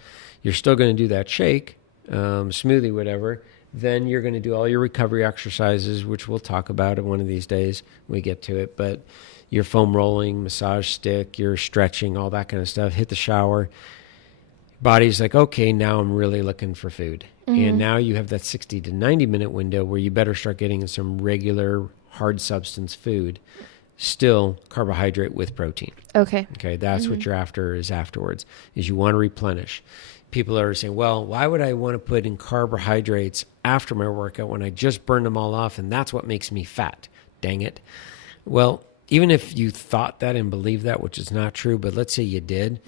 You're still going to do that shake, smoothie, whatever. Then you're going to do all your recovery exercises, which we'll talk about one of these days when we get to it. But your foam rolling, massage stick, your stretching, all that kind of stuff. Hit the shower. Body's like, okay, now I'm really looking for food. And now you have that 60 to 90-minute window where you better start getting some regular hard substance food, still carbohydrate with protein. Okay, that's what you're after is afterwards, is you want to replenish. People are saying, well, why would I want to put in carbohydrates after my workout when I just burned them all off and that's what makes me fat? Dang it. Well, even if you thought that and believed that, which is not true, but let's say you did,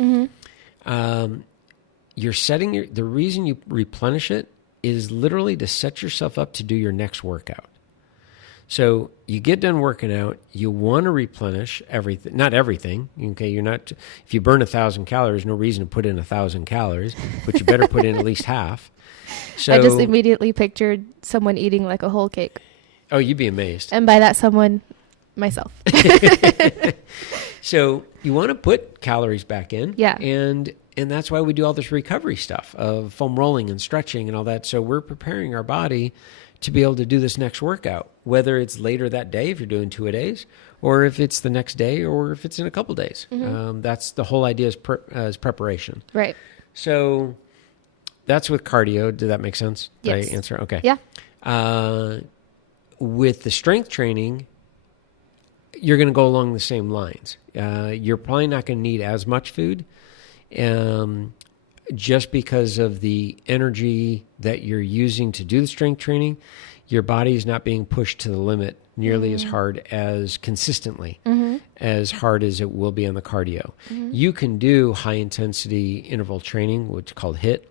you're setting the reason you replenish it is literally to set yourself up to do your next workout. So you get done working out, you want to replenish everything, not everything. Okay. If you burn 1,000 calories, no reason to put in 1,000 calories, but you better put in at least half. So I just immediately pictured someone eating like a whole cake. Oh, you'd be amazed. And by that someone, myself. So you want to put calories back in. Yeah. And that's why we do all this recovery stuff of foam rolling and stretching and all that. So we're preparing our body to be able to do this next workout, whether it's later that day if you're doing 2-a-days, or if it's the next day, or if it's in a couple days. That's the whole idea is preparation. Right. So that's with cardio. Did that make sense? Yes. Did I answer? Okay. Yeah. With the strength training, you're going to go along the same lines. You're probably not going to need as much food. Just because of the energy that you're using to do the strength training, your body is not being pushed to the limit nearly as hard as consistently, as hard as it will be on the cardio. You can do high-intensity interval training, which is called HIIT.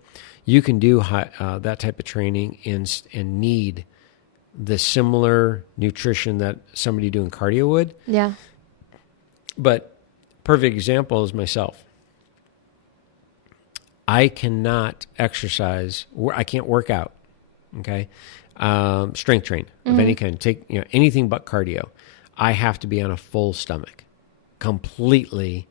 You can do that type of training and need the similar nutrition that somebody doing cardio would. Yeah. But perfect example is myself. I cannot exercise. I can't work out. Okay, strength train of any kind. Take anything but cardio. I have to be on a full stomach, completely,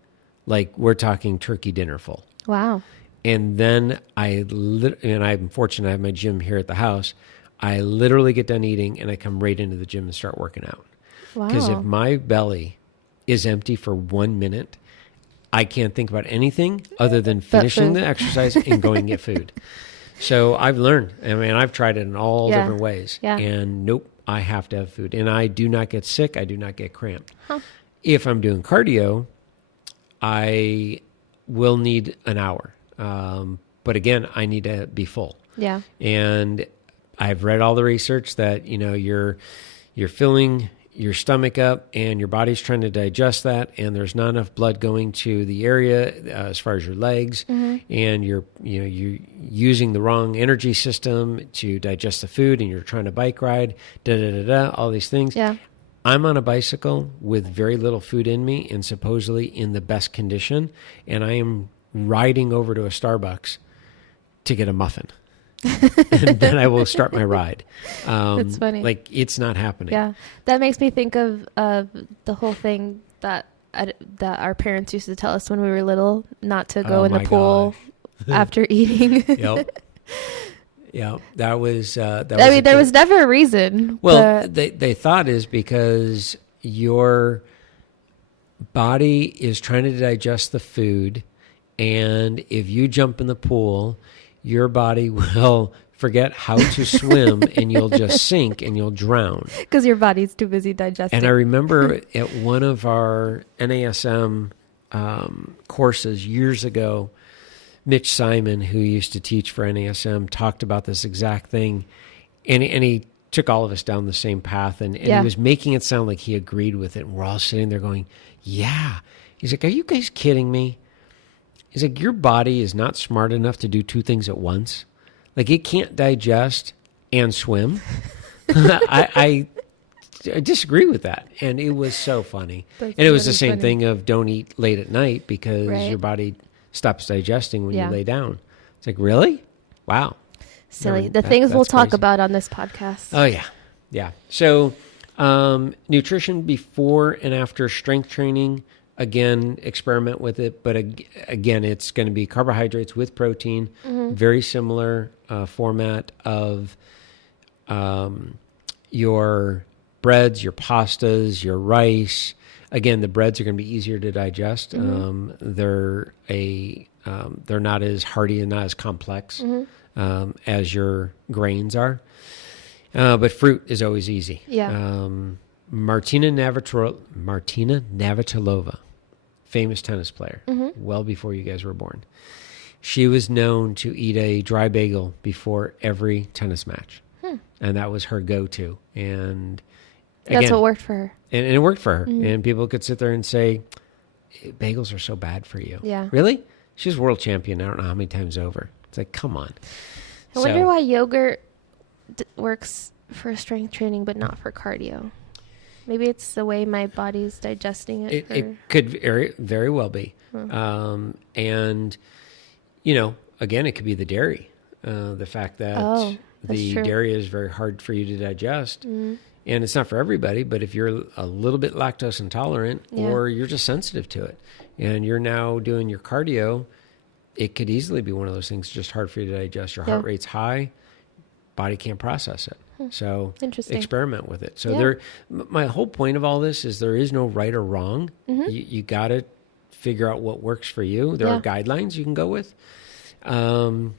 like we're talking turkey dinner full. Wow. And then and I'm fortunate I have my gym here at the house. I literally get done eating and I come right into the gym and start working out. Wow. Because if my belly is empty for 1 minute, I can't think about anything other than finishing the exercise and going to get food. So I've learned. I mean, I've tried it in all different ways. Yeah. And nope, I have to have food. And I do not get sick. I do not get cramped. If I'm doing cardio, I will need an hour. But again, I need to be full. Yeah. And I've read all the research that, you're filling your stomach up and your body's trying to digest that, and there's not enough blood going to the area as far as your legs, and you're using the wrong energy system to digest the food, and you're trying to bike ride, all these things. Yeah. I'm on a bicycle with very little food in me and supposedly in the best condition, and I am riding over to a Starbucks to get a muffin. And then I will start my ride. That's funny. Like, it's not happening. Yeah. That makes me think of the whole thing that our parents used to tell us when we were little, not to go in the pool after eating. Yep. Yeah, that was. There was never a reason. Well, they thought is because your body is trying to digest the food, and if you jump in the pool, your body will forget how to swim and you'll just sink and you'll drown. Because your body's too busy digesting. And I remember at one of our NASM courses years ago, Mitch Simon, who used to teach for NASM, talked about this exact thing. And he took all of us down the same path. And he was making it sound like he agreed with it. And we're all sitting there going, yeah. He's like, are you guys kidding me? He's like, your body is not smart enough to do two things at once. Like, it can't digest and swim. I disagree with that. And it was so funny. And it was the same thing of don't eat late at night because your body stops digesting when you lay down. It's like, really? Wow. Silly. The things we'll talk about on this podcast. Oh, yeah. Yeah. So nutrition before and after strength training. Again, experiment with it. But again, it's going to be carbohydrates with protein. Very similar format of your breads, your pastas, your rice. Again, the breads are going to be easier to digest. They're not as hearty and not as complex as your grains are. But fruit is always easy. Yeah. Martina Navratilova, famous tennis player, well before you guys were born. She was known to eat a dry bagel before every tennis match. And that was her go-to. And again, that's what worked for her. And it worked for her. And people could sit there and say, bagels are so bad for you. Yeah. Really? She's world champion. I don't know how many times over. It's like, come on. I wonder why yogurt works for strength training but not for cardio. Maybe it's the way my body's digesting it. It could very well be. And, again, it could be the dairy. The fact that the dairy is very hard for you to digest. And it's not for everybody, but if you're a little bit lactose intolerant or you're just sensitive to it and you're now doing your cardio, it could easily be one of those things just hard for you to digest. Your heart rate's high, body can't process it. So experiment with it. So my whole point of all this is there is no right or wrong. You got to figure out what works for you. There are guidelines you can go with. But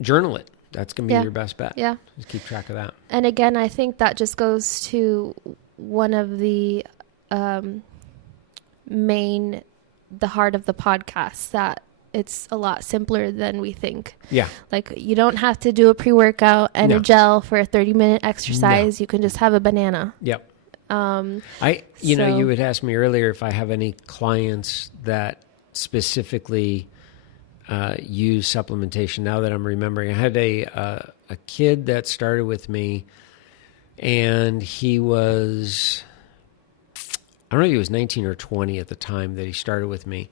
journal it. That's going to be your best bet. Yeah. Just keep track of that. And again, I think that just goes to one of the the heart of the podcast, that it's a lot simpler than we think. Yeah. Like, you don't have to do a pre-workout and a gel for a 30-minute exercise. You can just have a banana. Yep. You had asked me earlier if I have any clients that specifically use supplementation. Now that I'm remembering, I had a kid that started with me, and he was, I don't know if he was 19 or 20 at the time that he started with me.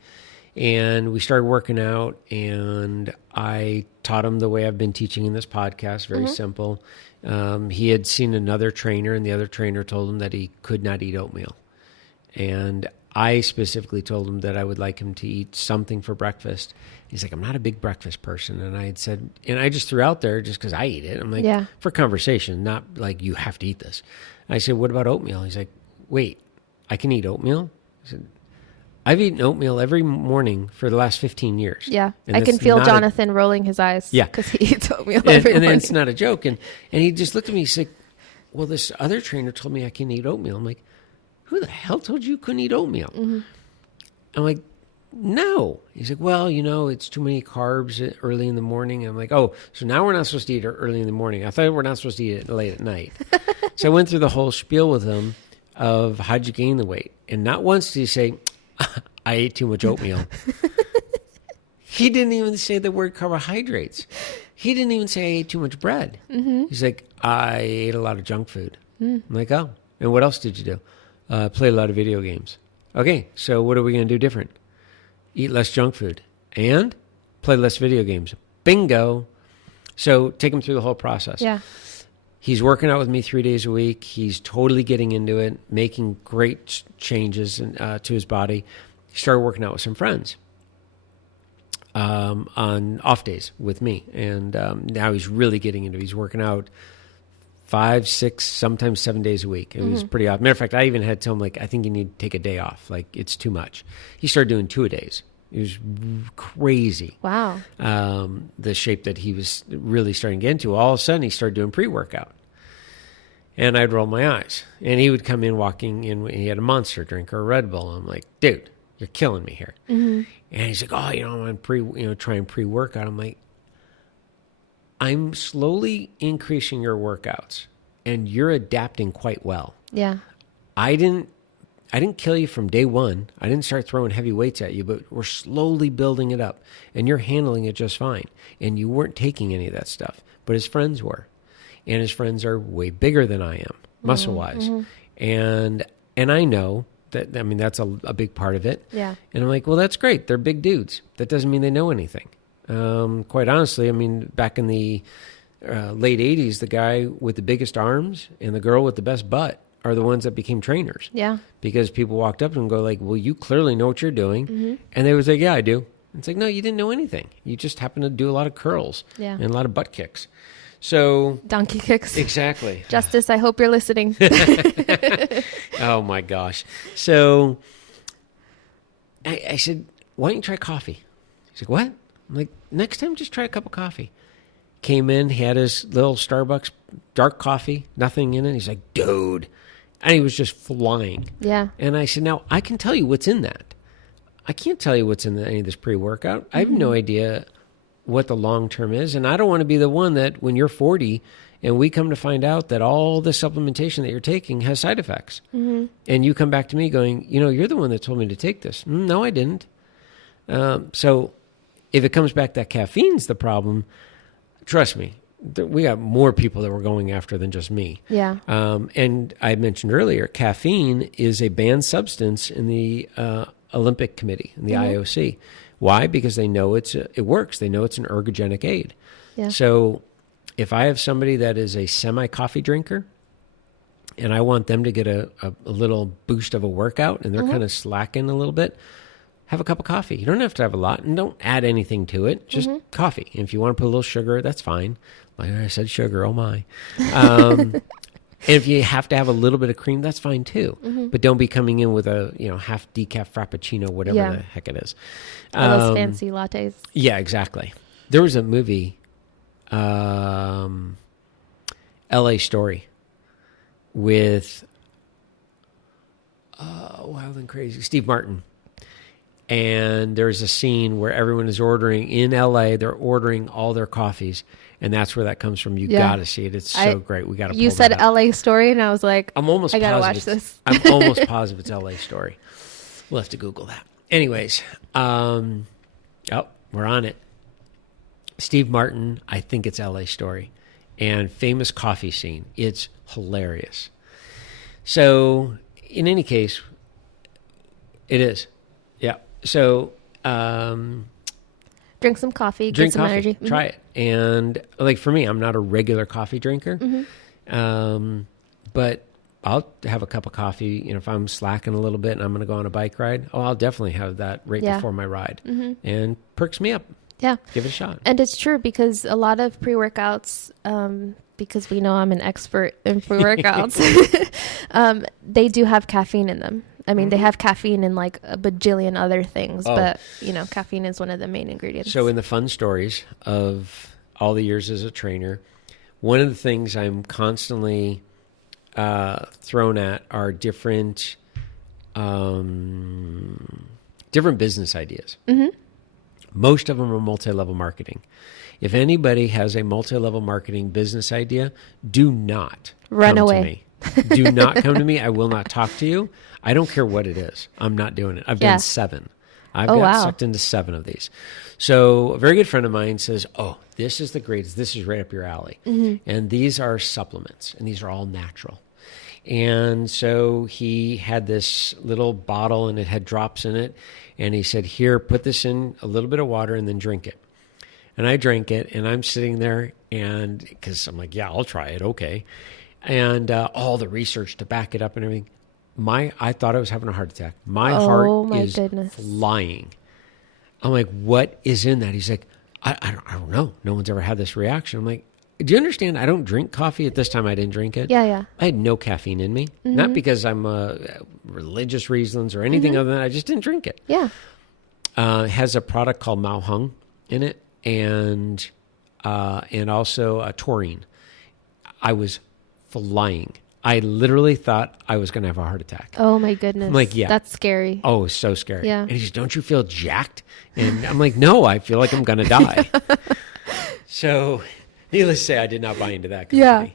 And we started working out, and I taught him the way I've been teaching in this podcast, very simple. He had seen another trainer, and the other trainer told him that he could not eat oatmeal. And I specifically told him that I would like him to eat something for breakfast. He's like, I'm not a big breakfast person. And I had said, and I just threw out there just because I eat it. I'm like, for conversation, not like you have to eat this. And I said, what about oatmeal? He's like, wait, I can eat oatmeal? I said, I've eaten oatmeal every morning for the last 15 years. Yeah. I can feel Jonathan rolling his eyes. Yeah. Because he eats oatmeal every morning. And it's not a joke. And he just looked at me, he's like, well, this other trainer told me I can eat oatmeal. I'm like, who the hell told you couldn't eat oatmeal? I'm like, no. He's like, well, it's too many carbs early in the morning. I'm like, oh, so now we're not supposed to eat it early in the morning. I thought we're not supposed to eat it late at night. So I went through the whole spiel with him of how'd you gain the weight? And not once did he say, I ate too much oatmeal. He didn't even say the word carbohydrates. He didn't even say I ate too much bread. He's like, I ate a lot of junk food. I'm like, oh, and what else did you do? Play a lot of video games. Okay, so what are we going to do different? Eat less junk food and play less video games. Bingo. So take him through the whole process. Yeah. He's working out with me 3 days a week. He's totally getting into it, making great changes to his body. He started working out with some friends on off days with me. And now he's really getting into it. He's working out 5, 6, sometimes 7 days a week. It was pretty odd. Matter of fact, I even had to tell him, like, I think you need to take a day off. Like, it's too much. He started doing 2 a days. It was crazy. Wow. The shape that he was really starting to get into. All of a sudden, he started doing pre-workout. And I'd roll my eyes. And he would come in walking in. He had a Monster drink or a Red Bull. I'm like, dude, you're killing me here. Mm-hmm. And he's like, oh, I'm trying pre-workout. I'm like, I'm slowly increasing your workouts, and you're adapting quite well. Yeah. I didn't kill you from day one. I didn't start throwing heavy weights at you, but we're slowly building it up, and you're handling it just fine. And you weren't taking any of that stuff, but his friends were, and his friends are way bigger than I am, muscle-wise. Mm-hmm. And I know that, I mean, that's a big part of it. Yeah. And I'm like, well, that's great. They're big dudes. That doesn't mean they know anything. Quite honestly, I mean, back in the late 80s, the guy with the biggest arms and the girl with the best butt are the ones that became trainers. Yeah. Because people walked up to them and go like, well, you clearly know what you're doing. Mm-hmm. And they was like, yeah, I do. It's like, no, you didn't know anything. You just happen to do a lot of curls and a lot of butt kicks. So donkey kicks. Exactly. Justice, I hope you're listening. Oh, my gosh. So I said, why don't you try coffee? He's like, what? I'm like, next time, just try a cup of coffee. Came in, he had his little Starbucks dark coffee, nothing in it. He's like, dude. And he was just flying. Yeah. And I said, now, I can tell you what's in that. I can't tell you what's in any of this pre-workout. I have no idea what the long term is. And I don't want to be the one that when you're 40 and we come to find out that all the supplementation that you're taking has side effects. Mm-hmm. And you come back to me going, you're the one that told me to take this. No, I didn't. So if it comes back that caffeine's the problem, trust me, we got more people that we're going after than just me. Yeah. And I mentioned earlier, caffeine is a banned substance in the Olympic Committee, in the IOC. Why? Because they know it works. They know it's an ergogenic aid. Yeah. So if I have somebody that is a semi-coffee drinker and I want them to get a little boost of a workout and they're kind of slacking a little bit, have a cup of coffee. You don't have to have a lot, and don't add anything to it. Just coffee. And if you want to put a little sugar, that's fine. Like I said, sugar, oh my. And if you have to have a little bit of cream, that's fine too. Mm-hmm. But don't be coming in with a half decaf frappuccino, whatever the heck it is. Those fancy lattes. Yeah, exactly. There was a movie, L.A. Story, with Wild and Crazy, Steve Martin. And there's a scene where everyone is ordering in LA. They're ordering all their coffees, and that's where that comes from. You got to see it. It's so great. We got to. You said LA Story, and I was like, I gotta watch this. I'm almost positive it's LA Story. We'll have to Google that. Anyways, we're on it. Steve Martin, I think it's LA Story, and famous coffee scene. It's hilarious. So, in any case, it is. Yeah. So, drink some coffee, drink get some coffee, energy. Try it. And like for me, I'm not a regular coffee drinker, but I'll have a cup of coffee. If I'm slacking a little bit and I'm going to go on a bike ride, I'll definitely have that right before my ride, and perks me up. Yeah. Give it a shot. And it's true because a lot of pre-workouts, because we know I'm an expert in pre-workouts, they do have caffeine in them. I mean, they have caffeine in like a bajillion other things, but, caffeine is one of the main ingredients. So in the fun stories of all the years as a trainer, one of the things I'm constantly thrown at are different business ideas. Mm-hmm. Most of them are multi-level marketing. If anybody has a multi-level marketing business idea, do not run come away. To me. Do not come to me. I will not talk to you. I don't care what it is. I'm not doing it. I've done 7. I've got sucked into 7 of these. So a very good friend of mine says, oh, this is the greatest. This is right up your alley. Mm-hmm. And these are supplements, and these are all natural. And so he had this little bottle, and it had drops in it. And he said, here, put this in a little bit of water and then drink it. And I drank it, and I'm sitting there, and because I'm like, yeah, I'll try it. Okay. And all the research to back it up and everything. I thought I was having a heart attack. My heart is flying. I'm like, what is in that? He's like, I don't know. No one's ever had this reaction. I'm like, do you understand? I don't drink coffee. At this time, I didn't drink it. Yeah. I had no caffeine in me. Mm-hmm. Not because I'm religious reasons or anything other than that. I just didn't drink it. Yeah. has a product called Mao Hung in it, and also a taurine. I was flying. I literally thought I was going to have a heart attack. Oh my goodness. I'm like, yeah. That's scary. Oh, so scary. Yeah. And he says, don't you feel jacked? And I'm like, no, I feel like I'm going to die. So needless to say, I did not buy into that company.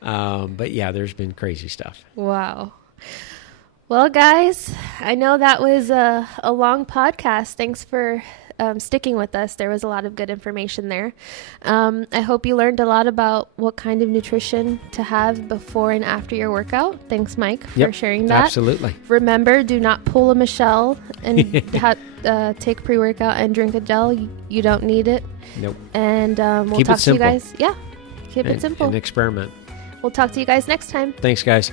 Yeah. But yeah, there's been crazy stuff. Wow. Well, guys, I know that was a long podcast. Thanks for sticking with us. There was a lot of good information there. I hope you learned a lot about what kind of nutrition to have before and after your workout. Thanks, Mike, for sharing that. Absolutely. Remember, do not pull a Michelle and take pre-workout and drink a gel. You don't need it. Nope. And we'll Keep talk it to you simple. guys. Yeah, keep it simple. And experiment. We'll talk to you guys next time. Thanks, guys.